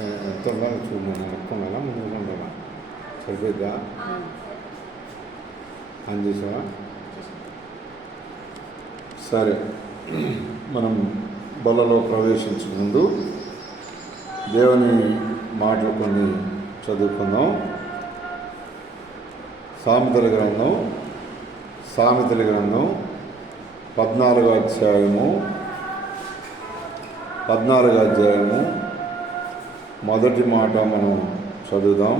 ఎంత ఉండాలి చూడండి, మొత్తం ఎలా ముందు ఉండాలా సరిపోద్దా అని చేసావా? సరే, మనం బలలో ప్రవేశించక ముందు దేవుని మాటలు కొన్ని చదువుకుందాం. సామెతల గ్రంథం 14వ అధ్యాయము మొదటి మాట మనం చదువుదాం.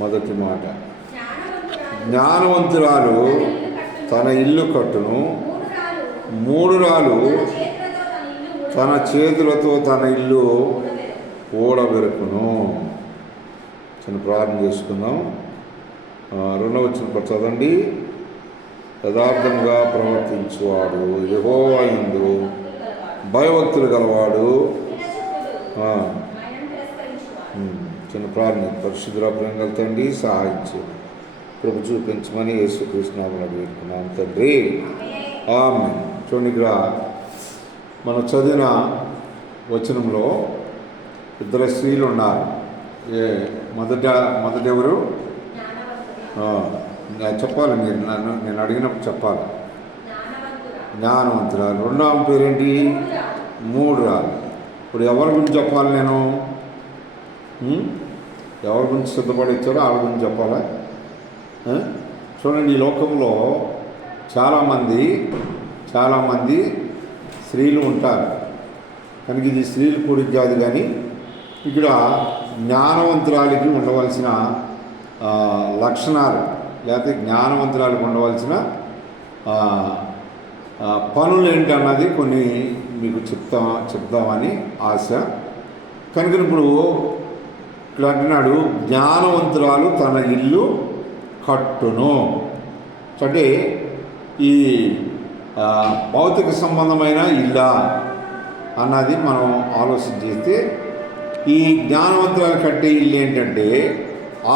మొదటి మాట, జ్ఞానవంతురాలు తన ఇల్లు కట్టును, మూఢురాలు తన చేతులతో తన ఇల్లు ఊడబెరుకును. చిన్న ప్రార్థన చేసుకుందాం. 2వ వచనం చదవండి. యథార్థంగా ప్రవర్తించువాడు యెహోవా యందు భయభక్తులు గలవాడు. చిన్న ప్రార్థన. పరిశుద్ధుల ప్రేమ గల తండ్రి, సహాయించు, కృప చూపించమని యేసుక్రీస్తు నామమున వేడుకున్నాం తండ్రి, ఆమేన్. చూడండి, ఇక్కడ మనం చదివిన వచనంలో ఇద్దరు స్త్రీలు ఉన్నారు. మొదట ఎవరు? చెప్పాలి మీరు, నేను అడిగినప్పుడు చెప్పాలి. జ్ఞానవంతురాలు. రెండో ఆమె పేరేంటి? మూఢురాలు. ఇప్పుడు ఎవరి గురించి చెప్పాలి? నేను ఎవరి గురించి సిద్ధపడి ఇచ్చారో వాళ్ళ గురించి చెప్పాలా? చూడండి, ఈ లోకంలో చాలామంది స్త్రీలు ఉంటారు. కనుక ఇది స్త్రీలు గురించి కాదు, కానీ ఇక్కడ జ్ఞానవంతురాలికి ఉండవలసిన లక్షణాలు, లేకపోతే జ్ఞానవంతురాలకు ఉండవలసిన పనులు ఏంటన్నది కొన్ని మీకు చెప్దామని ఆశ. కనుక ఇప్పుడు ఇక్కడ అంటున్నాడు, జ్ఞానవంతురాలు తన ఇల్లు కట్టును. అంటే ఈ భౌతిక సంబంధమైన ఇల్లా అన్నది మనం ఆలోచన చేస్తే, ఈ జ్ఞానవంతురాలు కట్టే ఇల్లు ఏంటంటే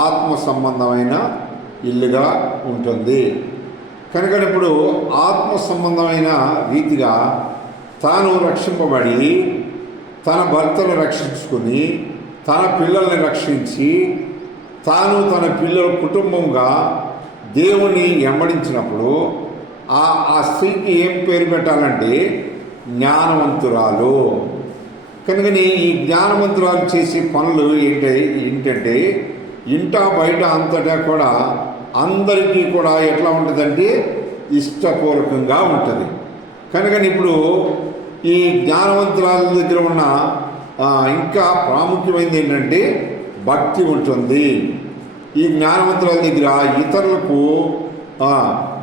ఆత్మ సంబంధమైన ఇల్లుగా ఉంటుంది. కనుక ఇప్పుడు ఆత్మ సంబంధమైన రీతిగా తాను రక్షింపబడి తన భర్తను రక్షించుకుని తన పిల్లల్ని రక్షించి తాను తన పిల్లల కుటుంబంగా దేవుని వెంబడించినప్పుడు ఆ స్త్రీకి ఏం పేరు పెట్టాలంటే జ్ఞానవంతురాలు. కనుకని ఈ జ్ఞానవంతురాలు చేసే పనులు ఏంటంటే ఇంటా బయట అంతటా కూడా అందరికీ కూడా ఎట్లా ఉంటుందంటే ఇష్టపూర్వకంగా ఉంటుంది. కనుకని ఇప్పుడు ఈ జ్ఞానవంతురాల దగ్గర ఉన్న ఇంకా ప్రాముఖ్యమైనది ఏంటంటే భక్తి ఉంటుంది. ఈ జ్ఞానవంతురాల దగ్గర ఇతరులకు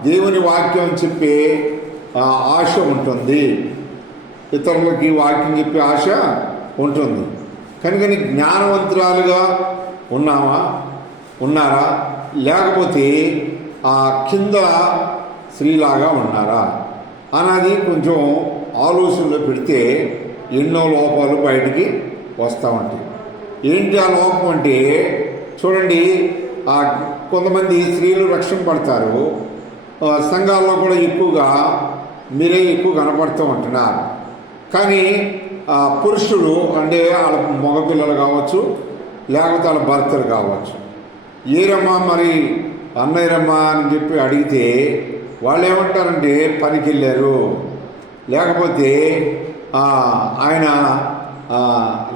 దేవుని వాక్యం చెప్పే ఆశ ఉంటుంది. ఇతరులకి వాక్యం చెప్పే ఆశ ఉంటుంది. కనుకని జ్ఞానవంతురాలుగా ఉన్నారా, లేకపోతే కింద స్త్రీలాగా ఉన్నారా అన్నది కొంచెం ఆలోచనలో పెడితే ఎన్నో లోపాలు బయటికి వస్తూ ఉంటాయి. ఏంటి ఆ లోపం అంటే, చూడండి, కొంతమంది స్త్రీలు రక్షింపబడతారు. సంఘాల్లో కూడా మీరే ఎక్కువ కనపడుతూ ఉంటున్నారు. కానీ పురుషులు అంటే వాళ్ళ మగపిల్లలు కావచ్చు, లేకపోతే వాళ్ళ భర్తలు కావచ్చు, ఏరమ్మా మరి అన్నయ్యరమ్మా అని చెప్పి అడిగితే వాళ్ళు ఏమంటారంటే పనికి వెళ్ళారు, లేకపోతే ఆయన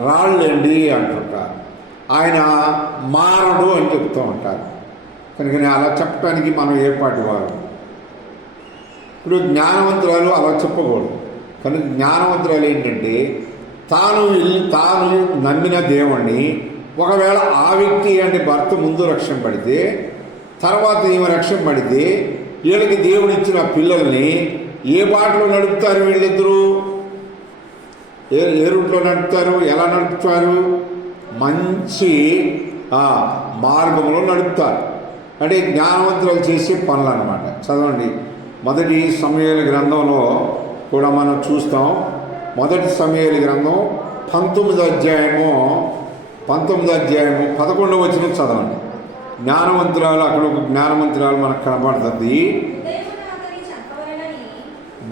రాళ్ళండి అంటుంటారు, ఆయన మారడు అని చెప్తూ ఉంటారు. కనుక అలా చెప్పడానికి మనం ఏపాటి వారు? ఇప్పుడు జ్ఞానవంతురాలు అలా చెప్పకూడదు. కనుక జ్ఞానవంతురాలు ఏంటంటే తాను నమ్మిన దేవుణ్ణి, ఒకవేళ ఆ వ్యక్తి అంటే భర్త ముందు రక్షణ పడితే, తర్వాత ఈమె రక్షణ పడితే, వీళ్ళకి దేవుడు ఇచ్చిన పిల్లల్ని ఏ బాటలో నడుపుతారు? వీళ్ళిద్దరూ ఏ రూట్లో నడుపుతారు? ఎలా నడుపుతారు? మంచి మార్గంలో నడుపుతారు. అంటే జ్ఞానవంతులు చేసే పనులు అన్నమాట. చదవండి, మొదటి సమూయేలు గ్రంథంలో కూడా మనం చూస్తాం. మొదటి సమూయేలు గ్రంథం 19వ అధ్యాయము 11వ వచనం చదవండి. జ్ఞానవంతురాలు, అక్కడ ఒక జ్ఞానవంతురాలు మనకు కనబడుతుంది.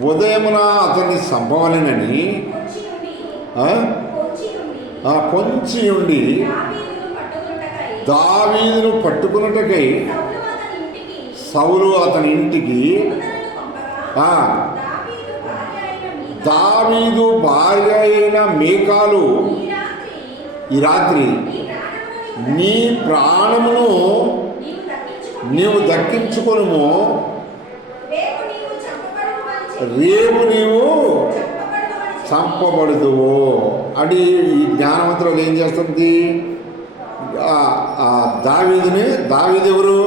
ఉదయమున అతన్ని చంపవలెనని పొంచి ఉండి దావీదును పట్టుకున్నట్టుకై సౌలు అతని ఇంటికి దావీదు భార్య అయిన మీకాలు ఈ రాత్రి నీ ప్రాణమును నీవు దక్కించుకొనుము, రేపు నీవు చంపబడుదువు అని ఈ జ్ఞానవంతులు ఏం చేస్తుంది? దావీదెవరు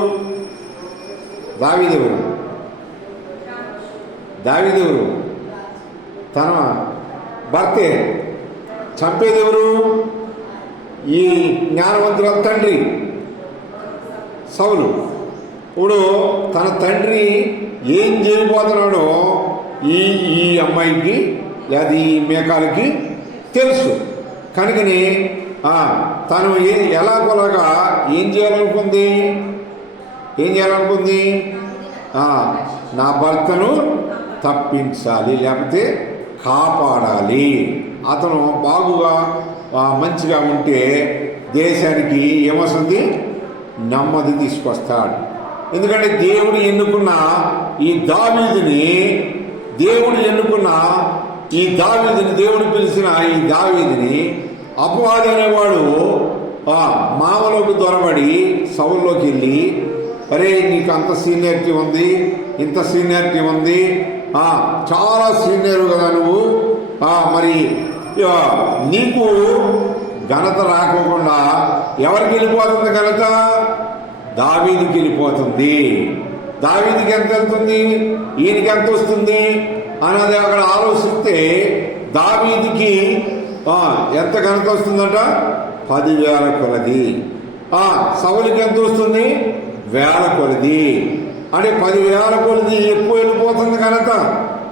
తన భర్తే. చంపేదెవరు? ఈ జ్ఞానవంతుల తండ్రి సౌలు. ఇప్పుడు తన తండ్రి ఏం చేయబోతున్నాడో ఈ అమ్మాయికి అది ఈ మేకాలకి తెలుసు. కనుకని తను ఎలాగోలాగా ఏం చేయాలనుకుంది? నా భర్తను తప్పించాలి, లేకపోతే కాపాడాలి. అతను బాగుగా మంచిగా ఉంటే దేశానికి ఏమొస్తుంది? నెమ్మది తీసుకొస్తాడు. ఎందుకంటే దేవుడు ఎన్నుకున్న ఈ దావీదుని దేవుడు పిలిచిన ఈ దావీదుని అపవాది అనేవాడు మామలోకి దొరబడి సౌల్లోకి వెళ్ళి, అరే నీకు అంత సీనియారిటీ ఉంది, ఇంత సీనియారిటీ ఉంది, చాలా సీనియర్ కదా నువ్వు, మరి నీకు ఘనత రాకోకుండా ఎవరికి వెళ్ళిపోతుంది ఘనత? దావీదుకి వెళ్ళిపోతుంది. దావీదుకి ఎంత వెళ్తుంది, ఈయనకి ఎంత వస్తుంది అన్నది అక్కడ ఆలోచిస్తే దావీదుకి ఎంత ఘనత వస్తుందట? 10,000 కొలది. సౌలుకి ఎంత వస్తుంది? 1,000 కొలది. అంటే 10,000 కొలది ఎక్కువ వెళ్ళిపోతుంది ఘనత.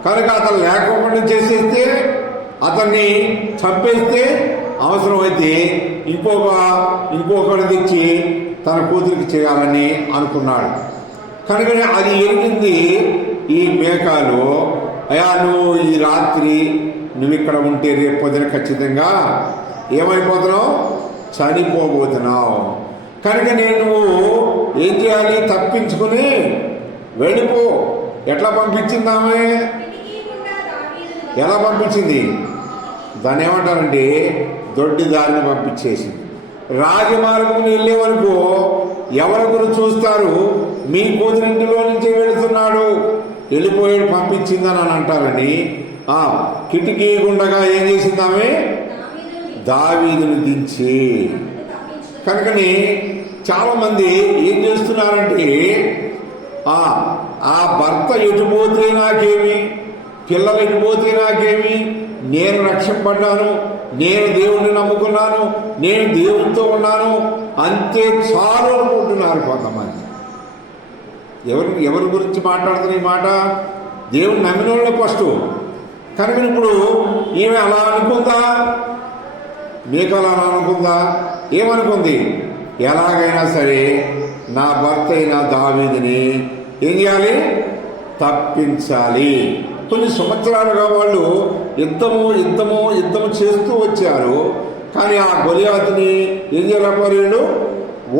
కనుక అతను లేకుండా చేసేస్తే, అతన్ని చంపేస్తే, అవసరమైతే ఇంకొకటి తెచ్చి తన కూతురికి చేయాలని అనుకున్నాడు. కనుక అది ఎరిగింది ఈ మేకాలు. అయ్యా నువ్వు ఈ రాత్రి నువ్వు ఇక్కడ ఉంటే రేపు పొద్దున ఖచ్చితంగా ఏమైపోతున్నావు? చనిపోబోతున్నావు. కనుక నువ్వు ఏం చేయాలి? తప్పించుకుని వెళ్ళిపో. ఎట్లా పంపించింది ఆమె? ఎలా పంపించింది? దాన్ని ఏమంటారంటే దొడ్డి దారిని పంపించేసింది. రాజమార్గం వెళ్ళే వరకు ఎవరు చూస్తారు? మీ కూతురింటిలో నుంచి వెళుతున్నాడు, వెళ్ళిపోయాడు, పంపించిందని అని అంటారని కిటికీ గుండగా ఏం చేసిందామే? దావీదుని దించి. కనుకని చాలామంది ఏం చేస్తున్నారంటే ఆ భర్త ఎటుపోతే నాకేమి, పిల్లలు ఎటుపోతే నాకేమి, నేను రక్షింపడ్డాను, నేను దేవుణ్ణి నమ్ముకున్నాను, నేను దేవునితో ఉన్నాను, అంతే చాలు అనుకుంటున్నారు కొంతమంది. ఎవరి గురించి మాట్లాడుతున్న ఈ మాట? దేవుని నమ్మిన వాళ్ళ ఫస్ట్. కనుక ఇప్పుడు ఈమె అలా అనుకుందా? మీకలా అనుకుందా? ఏమనుకుంది? ఎలాగైనా సరే నా భర్త అయిన దావీదుని ఏం చేయాలి? తప్పించాలి. కొన్ని సంవత్సరాలుగా వాళ్ళు యుద్ధము చేస్తూ వచ్చారు. కానీ ఆ గొలియాతుని ఏం చేయలేకపోయాడు?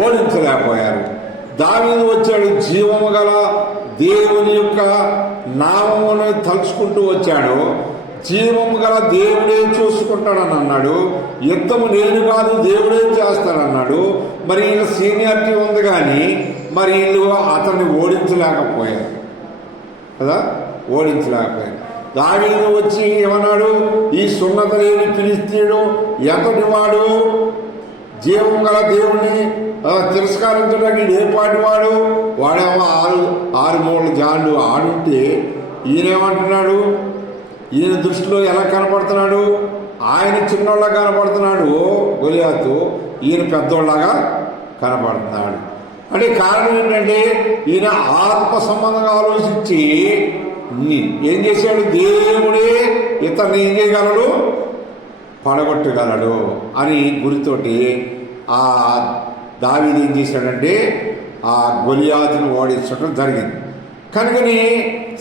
ఓడించలేకపోయారు. దావీదు వచ్చాడు, జీవము గల దేవుని యొక్క నామమును తలుచుకుంటూ వచ్చాడు. జీవము గల దేవుడే చూసుకుంటాడని అన్నాడు. యుద్ధము నేను కాదు దేవుడే చేస్తాడన్నాడు. మరి వీళ్ళ సీనియారిటీ ఉంది, కానీ మరి వీళ్ళు అతన్ని ఓడించలేకపోయారు కదా, ఓడించలేకపోయారు. దావీదు వచ్చి ఏమన్నాడు? ఈ సున్నత లేని ఫిలిష్తీయుడు ఎంతటి వాడు, జీవం గల దేవుణ్ణి తిరస్కరించడానికి ఏ పాటి వాడు, వాడేమో ఆరు మూడు జాండు ఆడుంటే ఈయనేమంటున్నాడు? ఈయన దృష్టిలో ఎలా కనపడుతున్నాడు? ఆయన చిన్నోళ్ళగా కనపడుతున్నాడు గొలియాతు, ఈయన పెద్దోళ్ళగా కనపడుతున్నాడు. అంటే కారణం ఏంటంటే ఈయన ఆత్మ సంబంధంగా ఆలోచించి ఏం చేశాడు? దేవుడే ఇతన్ని ఏం చేయగలడు? పడగొట్టగలడు అని గురితోటి ఆ దావీదు ఏం చేశాడంటే ఆ గొలియాతును ఓడించడం జరిగింది. కనుకని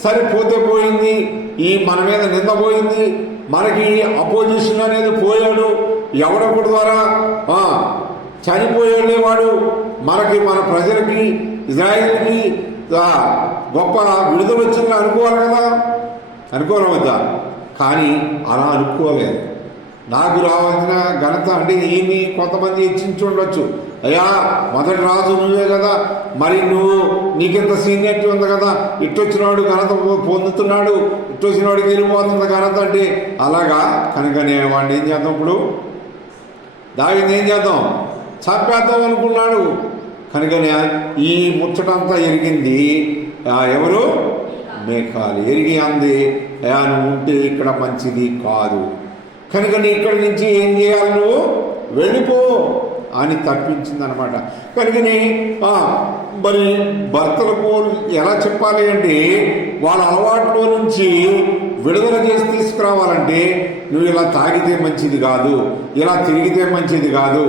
సరిపోతే పోయింది, ఈ మన మీద నింద పోయింది, మనకి అపోజిషన్ అనేది పోయాడు. ఎవడొకటి ద్వారా చనిపోయేవాడు మనకి, మన ప్రజలకి, ఇజ్రాయిల్కి గొప్ప విడుదల వచ్చిందని అనుకోవాలి కదా, అనుకోవడం వద్దా? కానీ అలా అనుకోలేదు. నాకు రావాల్సిన ఘనత అంటే ఈయన్ని కొంతమంది హెచ్చించి ఉండొచ్చు. అయ్యా మొదటి రాజు నువ్వే కదా, మరి నీకింత సీనియర్టీ ఉంది కదా, ఇట్టొచ్చినవాడు ఘనత పొందుతున్నాడు, ఇట్టొచ్చినవాడికి వెళ్ళిపోతుంది ఘనత అంటే అలాగా. కనుకనే వాడిని ఏం చేద్దాం, ఇప్పుడు దావీదుని ఏం చేద్దాం, చంపేద్దాం అనుకున్నాడు. కనుకనే ఈ ముచ్చటంతా ఎరిగింది ఎవరు? మేకాలు. ఎరిగి అంది, అయ్యా నువ్వు ఉంటే ఇక్కడ మంచిది కాదు, కనుక నీ ఇక్కడి నుంచి ఏం చేయాలి, నువ్వు వెళ్ళిపో అని తప్పించింది అనమాట. కనుకని మరి భర్తలకు ఎలా చెప్పాలి అంటే వాళ్ళ అలవాట్లో నుంచి విడుదల చేసి తీసుకురావాలంటే నువ్వు ఇలా తాగితే మంచిది కాదు, ఇలా తిరిగితే మంచిది కాదు,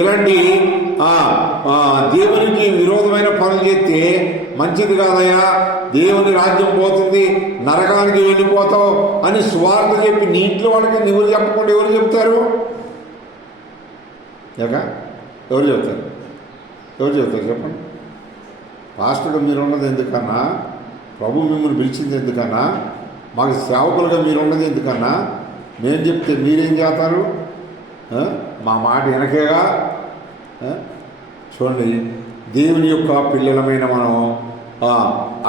ఇలాంటి దేవునికి విరోధమైన పనులు చేస్తే మంచిది కాదయ్యా, దేవుని రాజ్యం పోతుంది, నరకానికి వెళ్ళిపోతావు అని సువార్త చెప్పి నీ ఇంట్లో వాళ్ళకి ఎవరు చెప్పకుండా ఎవరు చెప్తారు? ఎవరు చెప్తారు? ఎవరు చెప్తారు చెప్పండి? పాస్టర్గా మీరు ఉన్నది ఎందుకన్నా, ప్రభు మిమ్మల్ని పిలిచింది ఎందుకన్నా, మాకు సేవకులుగా మీరు ఉన్నది ఎందుకన్నా, మేము చెప్తే మీరేం చేస్తారు? మా మాట వెనకేగా. చూడండి, దేవుని యొక్క పిల్లలమైన మనం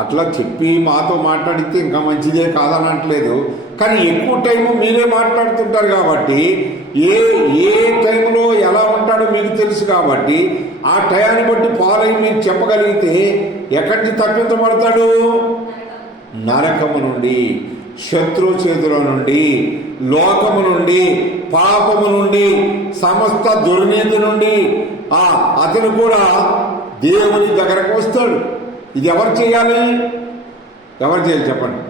అట్లా చెప్పి మాతో మాట్లాడితే ఇంకా మంచిదే కాదనట్లేదు, కానీ ఎక్కువ టైము మీరే మాట్లాడుతుంటారు కాబట్టి ఏ టైంలో ఎలా ఉంటాడో మీకు తెలుసు కాబట్టి ఆ టయాన్ని బట్టి ఫాలో అయ్యి మీరు చెప్పగలిగితే ఎక్కడి నుంచి తప్పించబడతాడు? నరకము నుండి, శత్రు చేతుల నుండి, లోకము నుండి, పాపము నుండి, సమస్త దుర్నీతి నుండి అతను కూడా దేవుని దగ్గరకు వస్తాడు. ఇది ఎవరు చేయాలి? ఎవరు చేయాలి చెప్పండి?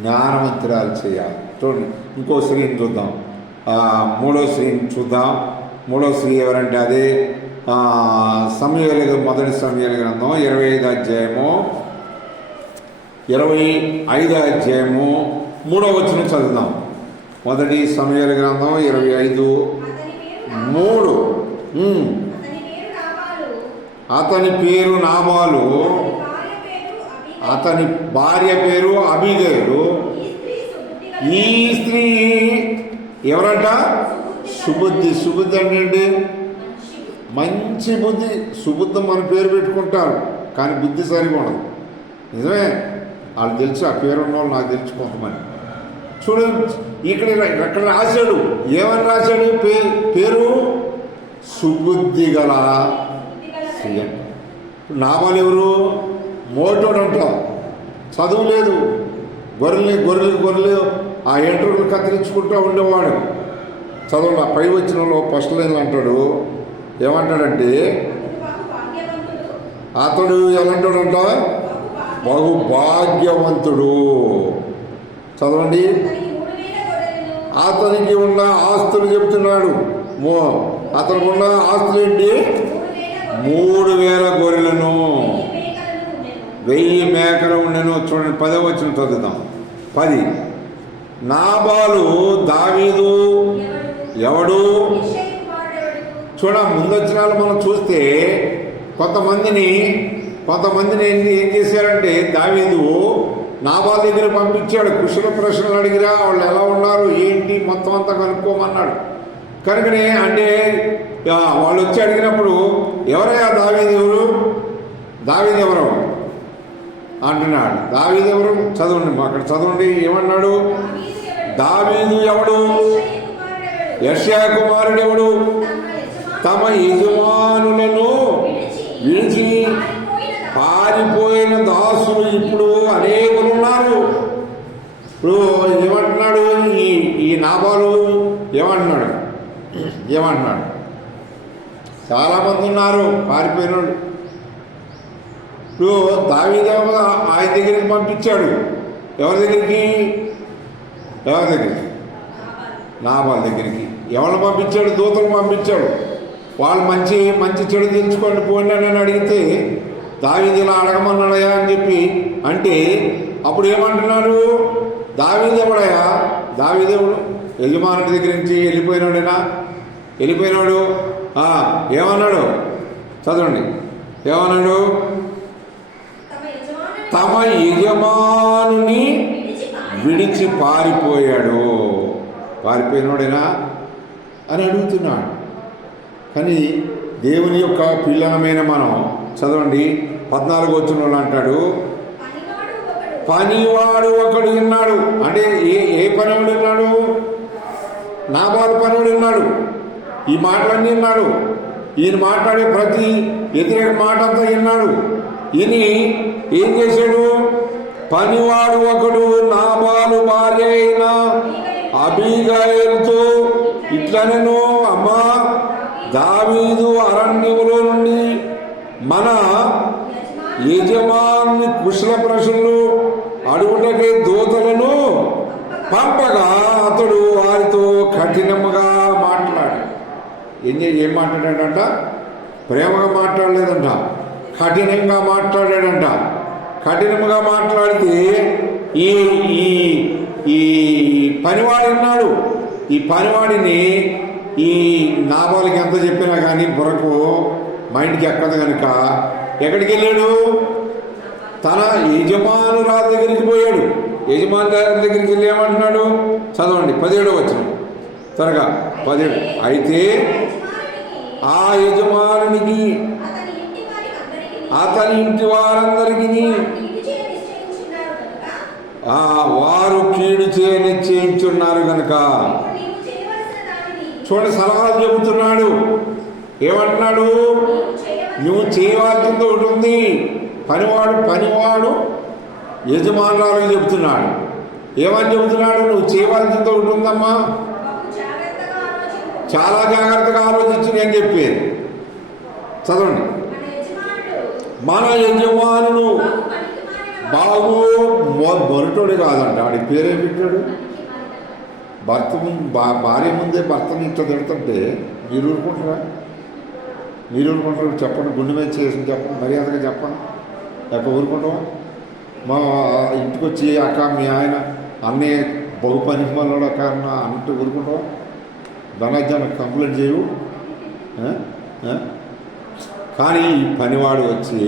జ్ఞానవంతురాలు చేయాలి. చూడండి, ఇంకో స్త్రీని చూద్దాం, మూడో స్త్రీని చూద్దాం. మూడో స్త్రీ ఎవరంటే అదే సమూయేలు, మొదటి సమూయేలు గ్రంథం 25వ అధ్యాయము 3వ వచనం చదువుదాం. మొదటి సమూయేలు గ్రంథం 25:3. అతని పేరు నాబాలు, అతని భార్య పేరు అబీగయలు. ఈ స్త్రీ ఎవరంట? సుబుద్ధి. సుబుద్ధి అంటే మంచి బుద్ధి. సుబుద్ధి మన పేరు పెట్టుకుంటారు కానీ బుద్ధి సరిగా ఉండదు. నిజమే, వాళ్ళు తెలుసు, ఆ పేరు ఉన్న వాళ్ళు నాకు తెలుసు కొంతమంది. చూడండి, ఇక్కడ రాశాడు, ఏమని రాశాడు? పేరు సుబుద్ధి గల స్త్రీ అంట. నాబాలు ఎవరు? మోటోడు అంటాం, చదువు లేదు, గొర్రెలు ఆ ఎంట్రులు కత్తిరించుకుంటూ ఉండేవాడు. చదువు పై వచ్చిన ఫస్ట్ లైన్లు అంటాడు. ఏమంటాడంటే అతడు ఎలాంటాడంట? బహుభాగ్యవంతుడు. చదవండి, అతనికి ఉన్న ఆస్తులు చెప్తున్నాడు. అతనికి ఉన్న ఆస్తులు ఏంటి? 3000 గొర్రెలను, 1000 మేకలు ఉండెను. చూడండి, 10వ వచనం చదువుతాం. 10. నాబాలు దావీదు ఎవడు? చూడ, ముందొచ్చినాలు మనం చూస్తే కొంతమందిని ఏం చేశారంటే దావీదు నాబాలు దగ్గర పంపించాడు. కుశల ప్రశ్నలు అడిగిరా, వాళ్ళు ఎలా ఉన్నారు ఏంటి మొత్తం అంతా కనుక్కోమన్నాడు. కనుకనే అంటే వాళ్ళు వచ్చి అడిగినప్పుడు ఎవరయ్యా దావీదు ఎవరు? దావీదు ఎవరు అంటున్నాడు. దావీదు ఎవరు? చదవండి, అక్కడ చదవండి. ఏమన్నాడు? దావీదు ఎవడు? యెషయా కుమారుడు ఎవడు? తమ యజమానులను విడిచి పారిపోయిన దాసులు ఇప్పుడు అనేకులు ఉన్నారు. ఇప్పుడు ఏమంటున్నాడు ఈ నాబాలు? ఏమంటున్నాడు? చాలామంది ఉన్నారు పారిపోయిన వాళ్ళు. ఇప్పుడు దావీదు ఆయన దగ్గరికి పంపించాడు. ఎవరి దగ్గరికి? నాబాలు దగ్గరికి. ఎవరిని పంపించాడు? దూతలు పంపించాడు. వాళ్ళు మంచి చెడు తెలుసుకోండి పోండి అని అడిగితే దావీదు ఇలా అడగమన్నాడయా అని చెప్పి అంటే అప్పుడు ఏమంటున్నారు? దావీదు ఎవడయా? దావీదేవుడు యజమానుడి దగ్గర నుంచి వెళ్ళిపోయినాడేనా? వెళ్ళిపోయినాడు. ఏమన్నాడు చదవండి, ఏమన్నాడు? తమ యజమానుని విడిచి పారిపోయాడు. పారిపోయినాడేనా అని అడుగుతున్నాడు. కానీ దేవుని యొక్క పిల్లలమైన మనం చదవండి 14 వచనంలో అంటాడు, పనివాడు ఒకడు ఉన్నాడు. అంటే ఏ పనివాడు ఉన్నాడు? నాబాలు పనివాడు ఉన్నాడు. ఈ మాటలన్నీ విన్నాడు. ఈయన మాట్లాడే ప్రతి వ్యతిరేక మాట అంతా విన్నాడు. ఈయన ఏం చేశాడు? పనివాడు ఒకడు నాబాలు భార్య అయిన అబీగయలుతో ఇట్లనెను, అమ్మా, దావీదు అరణ్యములో నుండి మన యజమాని కుశల ప్రశ్నలు అడుగుటకే దూతలను పంపగా అతడు వారితో కఠినముగా మాట్లాడు. ఏం మాట్లాడాడంట? ప్రేమగా మాట్లాడలేదంట, కఠినంగా మాట్లాడాడంట. కఠినంగా మాట్లాడితే ఈ ఈ ఈ పనివాడు ఉన్నాడు. ఈ పనివాడిని ఈ నాబాలకి ఎంత చెప్పినా కానీ బుర్రకు మైండ్కి ఎక్కదు కనుక ఎక్కడికి వెళ్ళాడు? తన యజమానురాలు దగ్గరికి పోయాడు. యజమాని దగ్గరికి వెళ్ళి ఏమంటున్నాడు? చదవండి 17వ వచనం త్వరగా 17. అయితే ఆ యజమానునికి అతని ఇంటి వారందరికీ వారు కీడు చేయ నిశ్చయించున్నారు కనుక. చూడండి, సలహాలు చెబుతున్నాడు. ఏమంటున్నాడు? నువ్వు చేయవలసింది ఒకటి ఉంది. పనివాడు యజమానురాలు చెబుతున్నాడు. ఏమని చెబుతున్నాడు? నువ్వు చేయవలసింది ఒకటి ఉందమ్మా, చాలా జాగ్రత్తగా ఆలోచించి నేను చెప్పేది. చదవండి, మన యజమానుడు బాగు మొరటోడు కాదంట. ఆడి పేరే పెట్టాడు. భర్త భార్య ముందే భర్తని ఇట్లా తిడుతుంటే మీరు ఊరుకుంటారా? చెప్పండి, గుండె మీద చేసి చెప్పండి, మర్యాదగా చెప్పండి. లేక ఊరుకుంటావా? మా ఇంటికి వచ్చి అక్క మీ ఆయన అన్నయ్య బహు పనికి మళ్ళీ కారణ అన్నట్టు ఊరుకుంటావా? ధనాజ్యానికి కంప్లైంట్ చేయవు. కానీ ఈ పనివాడు వచ్చి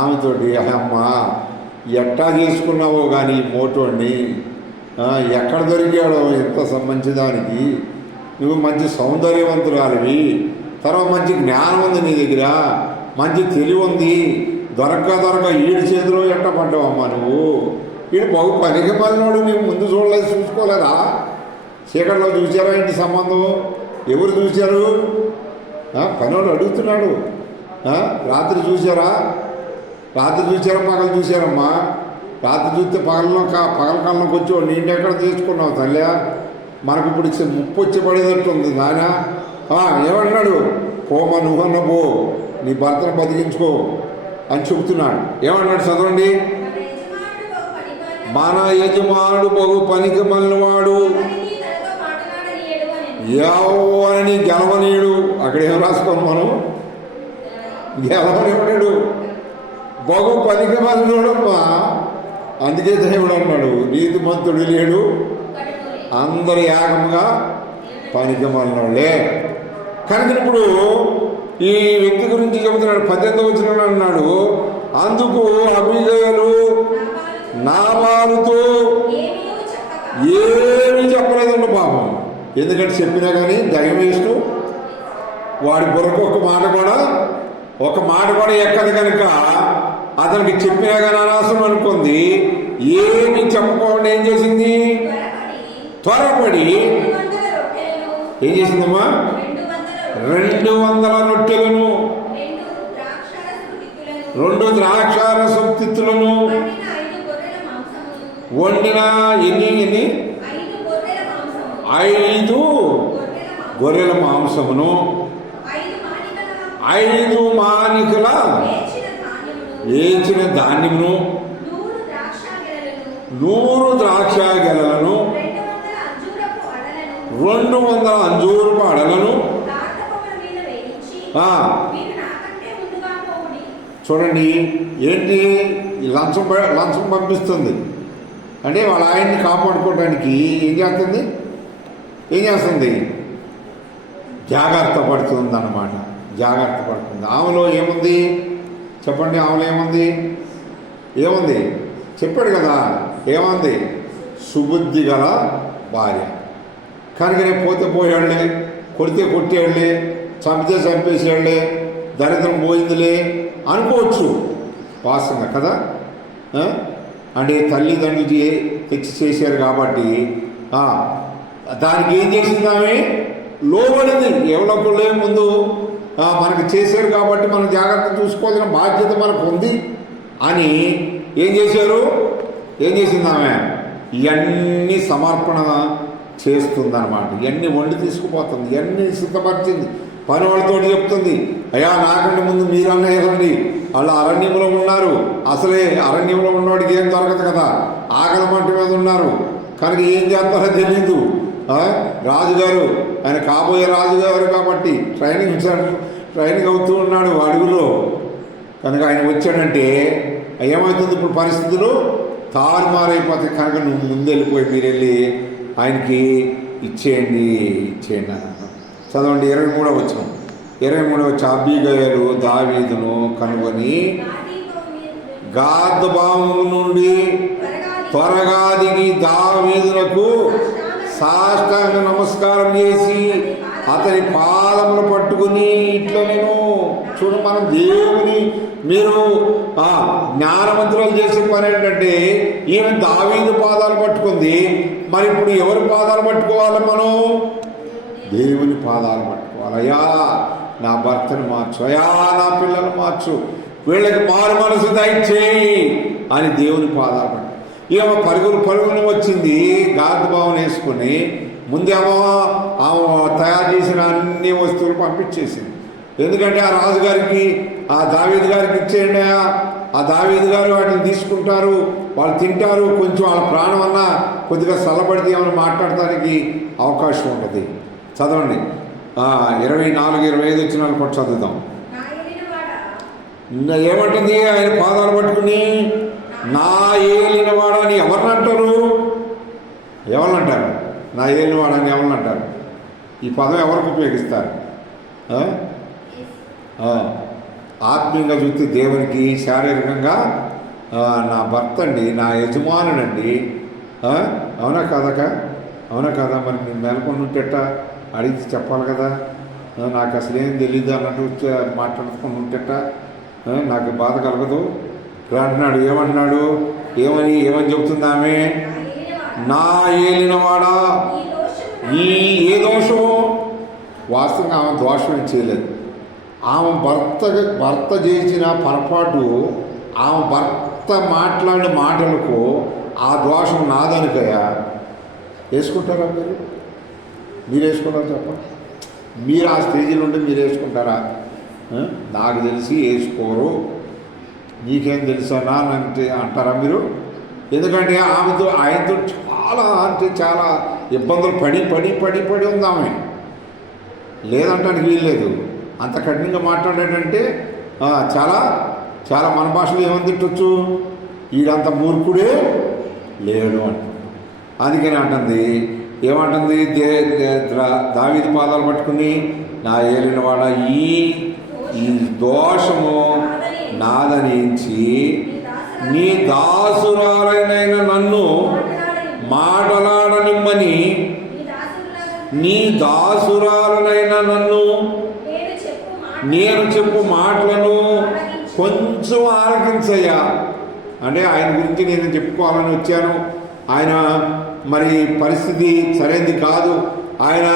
ఆమెతోటి, అమ్మ ఎట్టా చేసుకున్నావో కానీ మోటోడిని, ఎక్కడ దొరికాడో ఎంత మంచిదానికి, నువ్వు మంచి సౌందర్యవంతురాలివి, తర్వాత మంచి జ్ఞానం ఉంది నీ దగ్గర, మంచి తెలివి ఉంది, దొరక్క ఈడి చేతిలో ఎట్ట పడ్డావమ్మా నువ్వు. వీడు బహు పనికి మాలినోడు, నీవు ముందు చూసుకోలేదా? చీకట్లో చూసారా ఇంటి సంబంధం? ఎవరు చూశారు? పనివాడు అడుగుతున్నాడు. రాత్రి చూసారా? పగలు చూసారమ్మా? రాత్రి చూస్తే పగల కాలంలోకి వచ్చి నీంటి ఎక్కడ తీసుకున్నావు తల్లి? మనకు ఇప్పుడు ముప్పు వచ్చి పడేటట్టు ఉంది నాయన. ఏమన్నాడు? పోమా, నువ్వన్న పో, నీ భర్తను బతికించుకో అని చెబుతున్నాడు. ఏమన్నాడు చదవండి, మన యజమానుడు బహు పనికి మళ్ళవాడు, ఎవరిని గెలవనీయుడు. అక్కడ ఏం రాసుకోను మనం? గెలవనివ్వడు, బహు పనికి మళ్ళోడమ్మా. అందుకే దేవుడు అన్నాడు, నీతిమంతుడు లేడు, అందరు యాగముగా పనికి మళ్ళోళ్ళే. కనుక ఇప్పుడు ఈ వ్యక్తి గురించి చెబుతున్నాడు. 18వ వచనంలో అన్నాడు, అందుకు అబీగయలు నాబాలుతో ఏమీ చెప్పలేదండి పాపం. ఎందుకంటే చెప్పినా కానీ దయ్యం వేస్తూ వాడి బుర్రకు ఒక మాట కూడా ఎక్కదు కనుక అతనికి చెప్పినా కానీ అనవసరం అనుకుంది. ఏమి చెప్పకుండా ఏం చేసింది? త్వరపడి ఏం చేసిందమ్మా? 200 రొట్టెలను, 2 ద్రాక్షారసం తిత్తులను వండిన ఎన్ని 5 గొర్రెల మాంసమును, 5 మానికల వేచిన ధాన్యమును, 100 ద్రాక్ష గెలలను, 200 అంజూరపు అడలను. చూడండి, ఏంటి లంచం పంపిస్తుంది అంటే వాళ్ళ ఆయన్ని కాపాడుకోవడానికి ఏం చేస్తుంది? ఏం చేస్తుంది? జాగ్రత్త పడుతుంది అన్నమాట. జాగ్రత్త పడుతుంది. ఆమెలో ఏముంది చెప్పండి? ఆమెలో ఏముంది? ఏముంది చెప్పాడు కదా, ఏముంది? సుబుద్ధి గల భార్య. కనుకనే పోతే పోయాళ్లే, కొడితే కొట్టేళ్లే, చంపితే చంపేసేళ్లే, దరిద్రం పోయిందిలే అనుకోవచ్చు వాస్తవంగా కదా. అంటే తల్లిదండ్రులు తెచ్చి చేశారు కాబట్టి దానికి ఏం చేసింది? ఆమె లోబడింది. ఎవరికొల్లే ముందు మనకు చేశారు కాబట్టి మనం జాగ్రత్త చూసుకోవాల్సిన బాధ్యత మనకు ఉంది అని ఏం చేశారు? ఏం చేసింది ఆమె? ఇవన్నీ సమర్పణ చేస్తుందన్నమాట. ఇవన్నీ వండి తీసుకుపోతుంది, ఇవన్నీ సిద్ధపరిచింది. పని వాళ్ళతో చెప్తుంది, అయ్యా నాకంటే ముందు మీరన్నా ఇవ్వండి, వాళ్ళు అరణ్యంలో ఉన్నారు. అసలే అరణ్యంలో ఉన్నవాడికి ఏం దొరకదు కదా, ఆకలి మంట మీద ఉన్నారు. కనుక ఏం చేస్తారో తెలీదు. రాజుగారు, ఆయన కాబోయే రాజుగారు కాబట్టి ట్రైనింగ్ అవుతూ ఉన్నాడు అడవిలో. కనుక ఆయన వచ్చాడంటే ఏమవుతుంది? ఇప్పుడు పరిస్థితులు తారుమారైపోతాయి. కనుక నువ్వు ముందెళ్ళిపోయి మీరు వెళ్ళి ఆయనకి ఇచ్చేయండి అన్న. చదవండి 23వ వచనం. 23వ వచనం. అబీగయలు దావీదును కనుగొని గాద్బాము నుండి త్వరగా దిగి దావీదునకు సాష్టాంగ నమస్కారం చేసి అతని పాదములు పట్టుకుని ఇట్లా నేను చూడు, మనం దేవుని మీరు జ్ఞానవంతులు చేసే పని ఏంటంటే ఈమె దావీదు పాదాలు పట్టుకుంది. మరి ఇప్పుడు ఎవరి పాదాలు పట్టుకోవాలి? మనం దేవుని పాదాలు పట్టుకోవాలి. అయ్యా నా భర్తను మార్చు, అయ్యా నా పిల్లలు మార్చు, వీళ్ళకి మారు మనసు దయచేయి అని దేవుని పాదాలు పట్టు. ఈమె పరుగును వచ్చింది గాద్బావం వేసుకుని. ముందేమో ఆమె తయారు చేసిన అన్ని వస్తువులు పంపించేసింది. ఎందుకంటే ఆ రాజుగారికి, ఆ దావీదు గారికి ఇచ్చేయండి, ఆ దావీదు గారు వాటిని తీసుకుంటారు, వాళ్ళు తింటారు, కొంచెం వాళ్ళ ప్రాణం అన్నా కొద్దిగా చల్లబడితే ఏమైనా మాట్లాడటానికి అవకాశం ఉంటుంది. చదవండి 24, 25 వచనాలు కూడా చదువుదాం. ఏమంటుంది? ఆయన పాదాలు పట్టుకుని నా ఏలినవాడని ఎవరినంటారు? ఎవరినంటారు? నా ఏలినవాడని ఎవరినంటారు? ఈ పదం ఎవరికి ఉపయోగిస్తారు? ఆత్మీయంగా చూస్తే దేవునికి, శారీరకంగా నా భర్త అండి, నా యజమానుడండి. అవునా కాదక? అవునా కదా? మరి నేను మేల్కొని ఉంటేట అడిగి చెప్పాలి కదా, నాకు అసలు ఏం తెలీదు అన్నట్టు మాట్లాడుకుని ఉంటేట నాకు బాధ కలగదు అంటున్నాడు. ఏమంటున్నాడు? ఏమని చెబుతుంది ఆమె? నా ఏలినవాడా, ఏ దోషము? వాస్తవంగా ఆమె దోషం ఏం చేయలేదు. ఆమె భర్త చేసిన పొరపాటు, ఆమె భర్త మాట్లాడిన మాటలకు ఆ దోషం నాదనుకయ్యా. వేసుకుంటారా మీరు వేసుకుంటారా చెప్పండి? మీరు ఆ స్టేజీలో ఉండి మీరు వేసుకుంటారా? నాకు తెలిసి వేసుకోరు, నీకేం తెలుసానా అంటే అంటారా మీరు? ఎందుకంటే ఆయనతో చాలా ఇబ్బందులు పడి ఉంది ఆమె. లేదంటానికి వీల్లేదు. అంత కఠినంగా మాట్లాడాడంటే చాలా మన భాషలో ఏమని తిట్టచ్చు? ఈడంత మూర్ఖుడే లేడు అంట. అందుకని అంటుంది, ఏమంటుంది? దావీదు పాదాలు పట్టుకుని నా ఏలినవాడ ఈ దోషము నాదనించి నీ దాసురాలైన నన్ను మాటలాడనిమ్మని, నీ దాసురాలనైన నన్ను నేను చెప్పు మాటలను కొంచెం ఆలకించయ్యా. అంటే ఆయన గురించి నేను చెప్పుకోవాలని వచ్చాను. ఆయన మరి పరిస్థితి సరైనది కాదు, ఆయన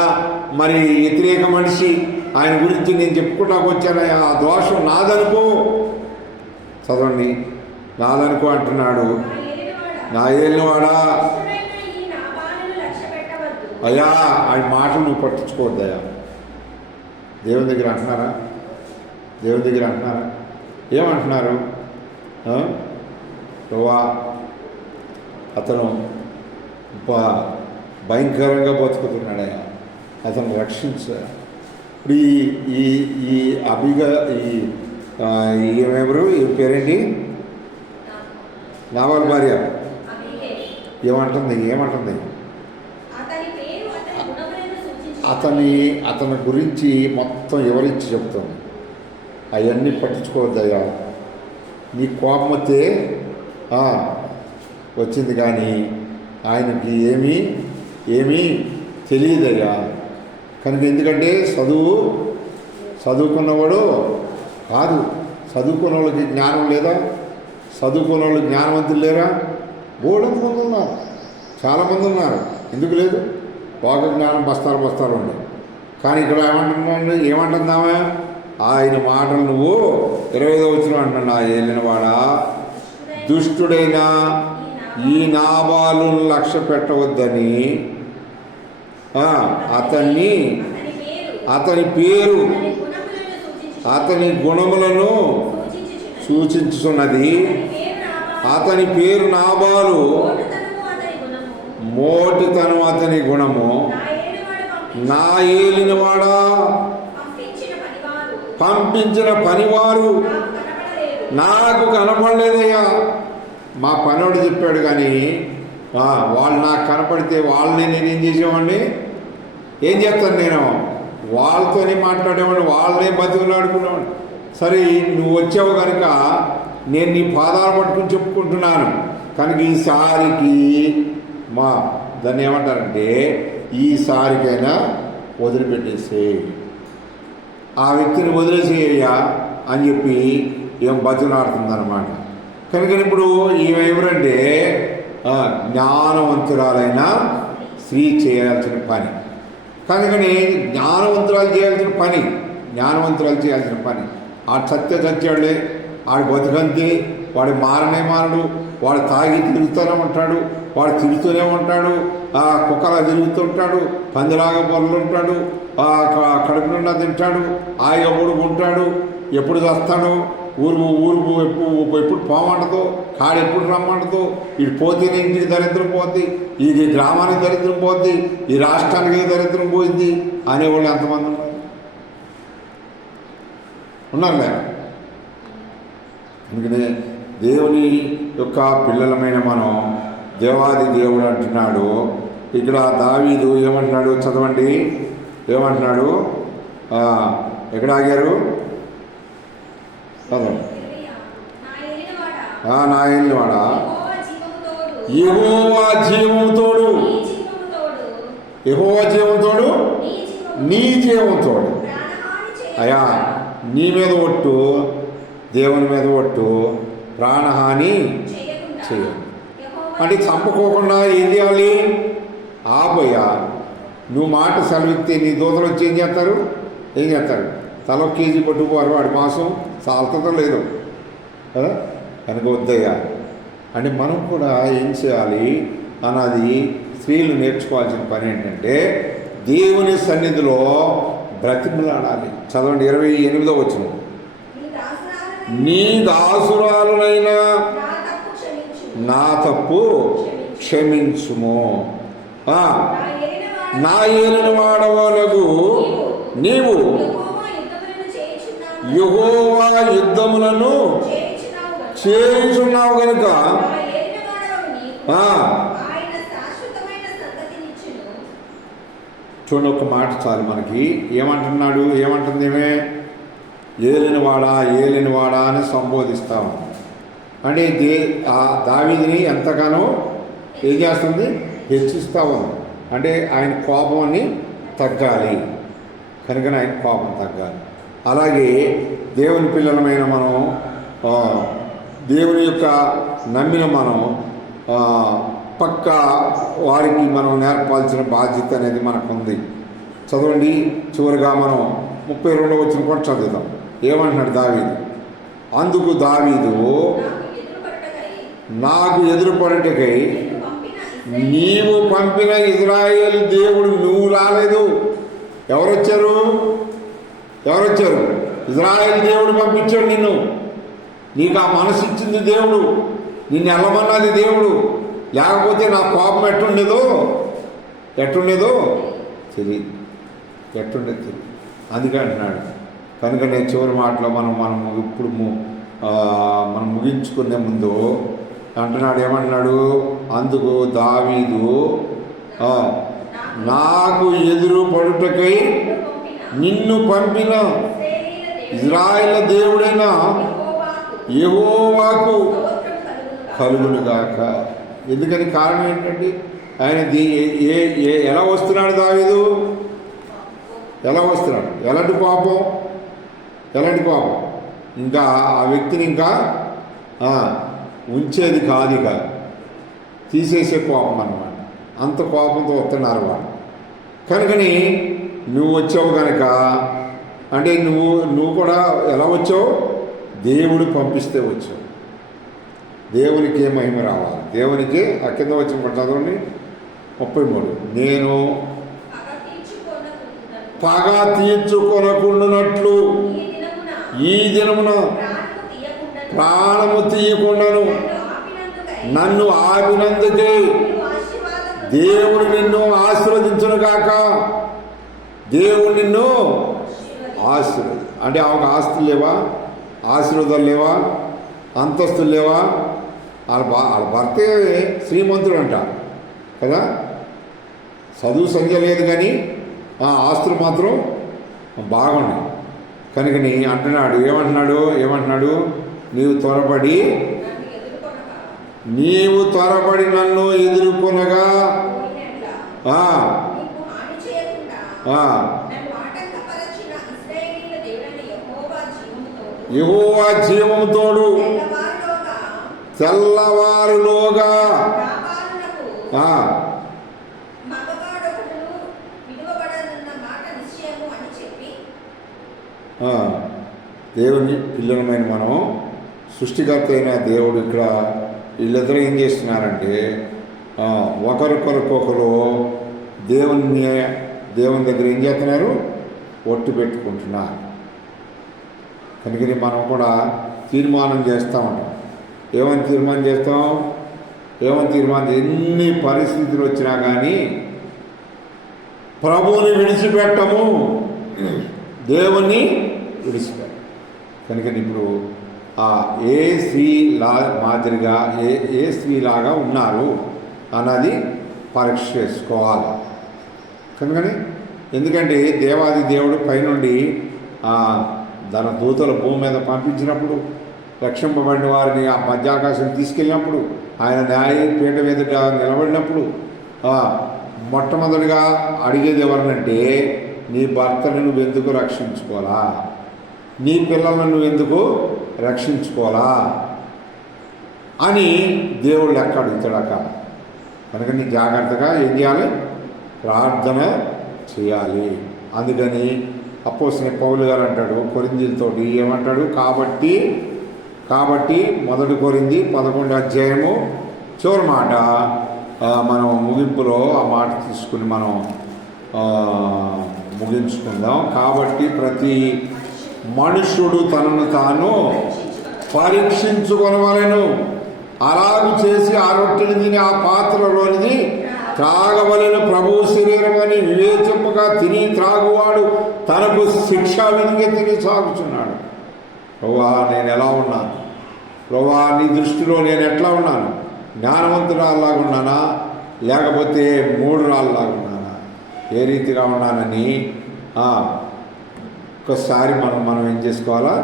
మరి వ్యతిరేక మనిషి, ఆయన గురించి నేను చెప్పుకుంటాకు వచ్చాను. ఆ దోషం నాదనుకో. చదవండి, నాదనుకో అంటున్నాడు. నా ఏలినవాడా, అయ్యా ఆయన మాటలు నువ్వు పట్టించుకోవద్దయ్యా. దేవుని దగ్గర అంటున్నారా? ఏమంటున్నారు? అతను భయంకరంగా బతుకుతున్నాడయ్యా, అతను రక్షించారు. ఇప్పుడు ఈ అభిగా ఏమెవరు ఈ పేరేంటి? నావల్ భార్య ఏమంటుంది? అతని గురించి మొత్తం వివరించి చెప్తాను. అవన్నీ పట్టించుకోవద్దయ్యా. నీ కోపం వస్తే వచ్చింది, కానీ ఆయనకి ఏమీ తెలియదయ్యా. కనుక ఎందుకంటే చదువుకున్నవాడు కాదు. చదువుకున్న వాళ్ళకి జ్ఞానం లేదా? చదువుకున్న వాళ్ళు జ్ఞానవంతులు లేరా? బోల్డంత మంది ఉన్నారు, చాలామంది ఉన్నారు. ఎందుకు లేదు? బాగా జ్ఞానం బస్తాలు ఉండే. కానీ ఇక్కడ ఏమంటున్నావా? ఆయన మాటలు నువ్వు 25వ వచనం అంటున్నా, ఏలినవాడా, దుష్టుడైన ఈ నాబాలును లక్ష్య పెట్టవద్దని అతని పేరు అతని గుణములను సూచించుచున్నది. అతని పేరు నాబాలు, మోటితనం అతని గుణము. నా ఏలినవాడా, పంపించిన పనివారు నాకు కనపడలేదయ్యా. మా పనివాడు చెప్పాడు, కానీ వాళ్ళు నాకు కనపడితే వాళ్ళని నేనేం చేసేవాడిని? ఏం చేస్తాను? నేను వాళ్ళతోనే మాట్లాడేవాడిని, వాళ్ళనే బతికులాడుకునేవాడిని. సరే, నువ్వు వచ్చావు కనుక నేను నీ పాదాలు పట్టుకుని చెప్పుకుంటున్నాను. కనుక ఈసారికి దాన్ని ఏమంటారంటే, ఈసారికైనా వదిలిపెట్టేసే, ఆ వ్యక్తిని వదిలేసేయ్యా అని చెప్పి బతిలాడుతుందన్నమాట. కనుక ఇప్పుడు ఈమె ఎవరంటే జ్ఞానవంతురాలైన స్త్రీ చేయాల్సిన పని. కనుకని జ్ఞానవంతురాలు చేయాల్సిన పని ఆ చచ్చాడులే, వాడు బతుకంతే, వాడు మారడు, వాడు తాగి తిరుగుతూనే ఉంటాడు, వాడు తిరుగుతూనే ఉంటాడు, కుక్కలా తిరుగుతుంటాడు, పందిలాగా పొరలు ఉంటాడు, కడుపు నిండా తింటాడు, ఎప్పుడు ఉంటాడు, ఎప్పుడు చస్తాడు, ఊరుకు ఎప్పుడు పోమంటదో, కాడు ఎప్పుడు రమ్మంటదో, ఇటు పోతేనే ఇంటికి దరిద్రం పోద్ది, ఈ గ్రామానికి దరిద్రం పోద్ది, ఈ రాష్ట్రానికి దరిద్రం పోయింది అనేవాళ్ళు ఎంతమంది ఉన్నారు లేదా? అందుకనే దేవుని యొక్క పిల్లలమైన మనం దేవాది దేవుడు అంటున్నాడు. ఇక్కడ దావీదు ఏమంటున్నాడు? చదవండి, ఏమంటున్నాడు? ఎక్కడ ఆగారు? నా ఏలినవాడా, యెహోవా జీవము తోడు, యెహోవా జీవము తోడు, నీ జీవము తోడు. అయ్యా, నీ మీద ఒట్టు, దేవుని మీద ఒట్టు, ప్రాణహాని చేయాలి. అంటే చంపుకోకుండా ఏం చేయాలి? ఆపోయా, నువ్వు మాట సెలవిస్తే నీ దూతలు వచ్చి ఏం చేస్తారు? తల కేజీ పట్టుకుపోరు, వాడి మాంసం సాల్తతో లేదు కదా. కనుక వద్దయ్యా. అంటే మనం కూడా ఏం చేయాలి అన్నది స్త్రీలు నేర్చుకోవాల్సిన పని ఏంటంటే, దేవుని సన్నిధిలో బ్రతిమలాడాలి. చదవండి, 28వ వచనం. నీ దాసురాలునైనా నా తప్పు క్షమించుము, నా ఏలిన వాడవలగు నీవు యెహోవా యుద్ధములను చేయుచున్నావు కనుక చూడండి, ఒక మాట చాలు మనకి. ఏమంటుంది? ఏలినవాడా అని సంబోధిస్తాము. అంటే దావీదుని ఎంతగానో ఏం చేస్తుంది? హెచ్చిస్తా ఉంది. అంటే ఆయన కోపాన్ని తగ్గాలి, కనుక ఆయన కోపం తగ్గాలి. అలాగే దేవుని పిల్లలమైన మనం, దేవుని యొక్క నమ్మిన మనం పక్క వారికి మనం నేర్పాల్సిన బాధ్యత అనేది మనకు ఉంది. చదవండి, చివరిగా మనం 32వ వచనం కూడా చదువుదాం. ఏమంటున్నాడు దావీదు? అందుకు దావీదు, నాకు ఎదురుపడటకై నీవు పంపిన ఇజ్రాయేల్ దేవుడు నువ్వు రాలేదు. ఎవరొచ్చారు? ఇజ్రాయేల్ దేవుడు పంపించాడు నిన్ను. నీకు ఆ మనసు ఇచ్చింది దేవుడు, నిన్ను వెళ్ళమన్నది దేవుడు. లేకపోతే నా కోపం ఎట్టుండేదో తెలియదు, తెలియదు. అందుకే అంటున్నాడు. కనుక నేను చివరి మాటలో మనం ఇప్పుడు మనం ముగించుకునే ముందు అంటున్నాడు, ఏమంటున్నాడు? అందుకు దావీదు నాకు ఎదురు పడుటకై నిన్ను పంపిన ఇజ్రాయేలు దేవుడైన యెహోవాకు కలుగునుగాక. ఎందుకని కారణం ఏంటండి? ఆయన ఎలా వస్తున్నాడు దావీదు? ఎలా వస్తున్నాడు? ఎలాంటి పాపం? ఇంకా ఆ వ్యక్తిని ఇంకా ఉంచేది కాదు, ఇక తీసేసే కోపం అన్నమాట. అంత కోపంతో వస్తున్నారు వాళ్ళు. కనుకని నువ్వు వచ్చావు కనుక, అంటే నువ్వు కూడా ఎలా వచ్చావు? దేవుడు పంపిస్తే వచ్చావు. దేవునికి ఏ మహిమ రావాలి? దేవునికి ఆ కింద వచ్చిన చదవండి 33. నేను పగ తీర్చుకొనకుండానట్లు ఈ దినమున ప్రాణము తీయకుండాను నన్ను ఆపినందుకే దేవుడు నిన్ను ఆశీర్వదించును గాక. దేవుడు నిన్ను అంటే ఆమెకు ఆస్తులు లేవా? ఆశీర్వాదాలు లేవా? అంతస్తులు లేవా? వాళ్ళ భర్తే శ్రీమంతుడు అంట కదా. చదువు సంఖ్య లేదు కానీ ఆస్తులు మాత్రం బాగున్నాయి. కనుకని ఏమంటున్నాడు? నీవు త్వరపడి నన్ను ఎదుర్కొనగా యెహోవా జీవముతోడు తెల్లవారులోగా దేవుని పిల్లలమైన మనం సృష్టికర్త అయిన దేవుడు ఇక్కడ వీళ్ళిద్దరూ ఏం చేస్తున్నారంటే ఒకరికొకరు దేవుని దగ్గర ఏం చేస్తున్నారు? ఒట్టు పెట్టుకుంటున్నారు. కనుకని మనం కూడా తీర్మానం చేస్తూ ఉంటాం. ఏమని తీర్మానం చేస్తాం? ఎన్ని పరిస్థితులు వచ్చినా కానీ ప్రభువుని విడిచిపెట్టము, దేవుణ్ణి విడిచిపెట్టము. కనుకని ఇప్పుడు ఏ స్త్రీ మాదిరిగా ఏ స్త్రీలాగా ఉన్నారు అన్నది పరీక్ష చేసుకోవాలి. కనుకని ఎందుకంటే దేవాది దేవుడు పైనుండి తన దూతల భూమి మీద పంపించినప్పుడు, రక్షింపబడిన వారిని ఆ మధ్యాకాశం తీసుకెళ్ళినప్పుడు, ఆయన న్యాయపీఠ ఎదుట నిలబడినప్పుడు మొట్టమొదటిగా అడిగేది ఎవరినంటే, నీ భర్తను నువ్వు ఎందుకు రక్షించుకోవాలా? నీ పిల్లలను నువ్వు ఎందుకు రక్షించుకోవాలా అని దేవుడు లెక్క అడుగుతాడక. కనుక నీ జాగ్రత్తగా ఏం చేయాలి? ప్రార్థన చేయాలి. అందుకని అపోస్తలుడైన పౌలు గారు అంటాడు కొరింథీయులతోటి, ఏమంటాడు? కాబట్టి 1 కొరింథీ 11 అధ్యాయము చివరి మాట మనం ముగింపులో ఆ మాట తీసుకుని మనం ముగించుకుందాం. కాబట్టి ప్రతి మనుష్యుడు తనను తాను పరీక్షించుకొనవలెను, అలాగు చేసి ఆ రొట్టెని తిని ఆ పాత్రలోనిది త్రాగవలెను. ప్రభువు శరీరం అని వివేచింపగా తిని త్రాగువాడు తనకు శిక్షా విధిగా తిని సాగుచున్నాడు. ప్రభువా, నేను ఎలా ఉన్నాను? ప్రభువా, నీ దృష్టిలో నేను ఎట్లా ఉన్నాను? జ్ఞానవంతురాల్లాగా ఉన్నానా, లేకపోతే మూఢురాల్లాగా ఉన్నానా? ఏ రీతిగా ఉన్నానని ఒక్కసారి మనం ఏం చేసుకోవాలా?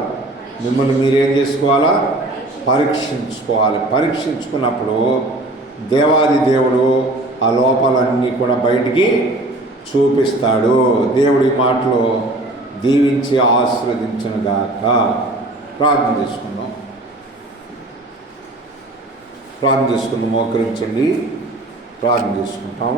మిమ్మల్ని మీరేం చేసుకోవాలా? పరీక్షించుకోవాలి. పరీక్షించుకున్నప్పుడు దేవాది దేవుడు ఆ లోపాలన్నీ కూడా బయటికి చూపిస్తాడు. దేవుడి మాటలో దీవించి ఆశీర్వదించునుగాక. ప్రార్థన చేసుకుందాం. మోకరించండి, ప్రార్థన చేసుకుంటాం.